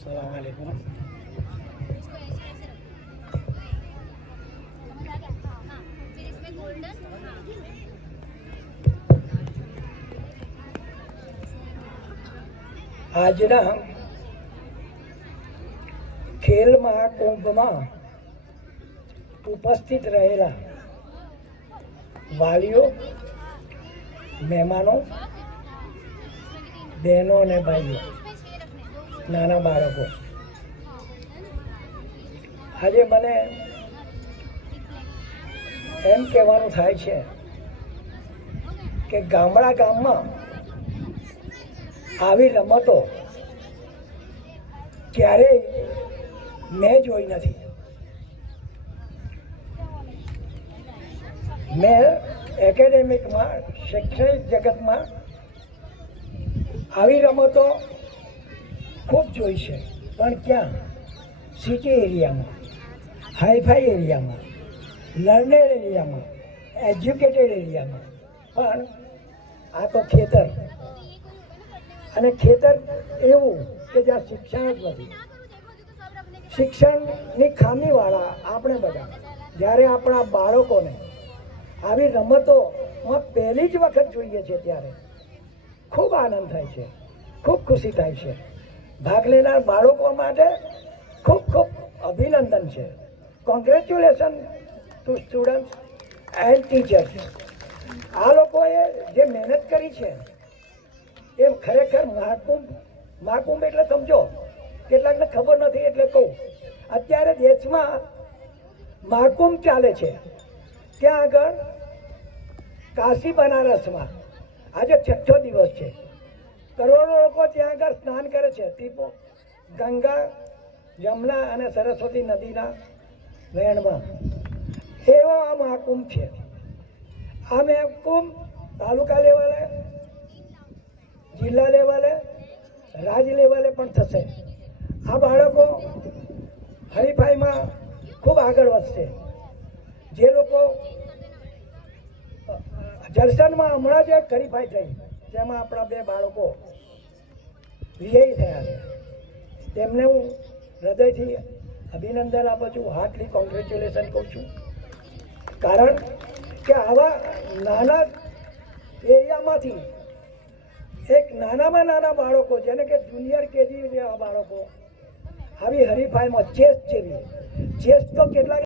अस्सलाम वालेकुम। આજના ખેલ મહાકુંભમાં ઉપસ્થિત રહેલા વાલીઓ, મહેમાનો, બહેનો અને ભાઈઓ, નાના બાળકો, આજે મને એમ કહેવાનું થાય છે કે ગામમાં આવી રમતો ક્યારેય મેં જોઈ નથી. મેં એકેડેમિકમાં, શૈક્ષણિક જગતમાં આવી રમતો ખૂબ જોઈ છે, પણ ક્યાં? સિટી એરિયામાં, હાઈફાઈ એરિયામાં, લર્નેડ એરિયામાં, એજ્યુકેટેડ એરિયામાં. પણ આ તો ખેતર, અને ખેતર એવું કે જ્યાં શિક્ષણ જ નથી. શિક્ષણની ખામીવાળા આપણે બધા જ્યારે આપણા બાળકોને આવી રમતોમાં પહેલી જ વખત જોઈએ છે ત્યારે ખૂબ આનંદ થાય છે, ખૂબ ખુશી થાય છે. ભાગ લેનાર બાળકો માટે ખૂબ ખૂબ અભિનંદન છે. Congratulation to students and teachers. આ લોકોએ જે મહેનત કરી છે એ ખરેખર મહાકુંભ એટલે સમજો, કેટલાકને ખબર નથી એટલે કહું. અત્યારે દેશમાં મહાકુંભ ચાલે છે. ત્યાં આગળ કાશી બનારસમાં આજે 6થો દિવસ છે. કરોડો લોકો ત્યાં આગળ સ્નાન કરે છે. ગંગા, યમુના અને સરસ્વતી નદીના વહેણમાં. એવો આ મહાકુંભ છે. આ મહાકુંભ તાલુકા લેવલે, જિલ્લા લેવલે, રાજ્ય લેવલે પણ થશે. આ બાળકો હરીફાઈમાં ખૂબ આગળ વધશે. જે લોકો જલસનમાં હમણાં જ એક હરીફાઈ થઈ, જેમાં આપણા 2 બાળકો વિજયી થયા છે, તેમને હું હૃદયથી અભિનંદન આપું છું, હાર્ટલી કોંગ્રેચ્યુલેશન કહું છું. કારણ કે આવા નાના એરિયામાંથી એક નાનામાં નાના બાળકો, જેને કે જુનિયર કેજી જેવા બાળકો આવી હરીફાઈમાં ચેસ જેવી, ચેસ તો કેટલા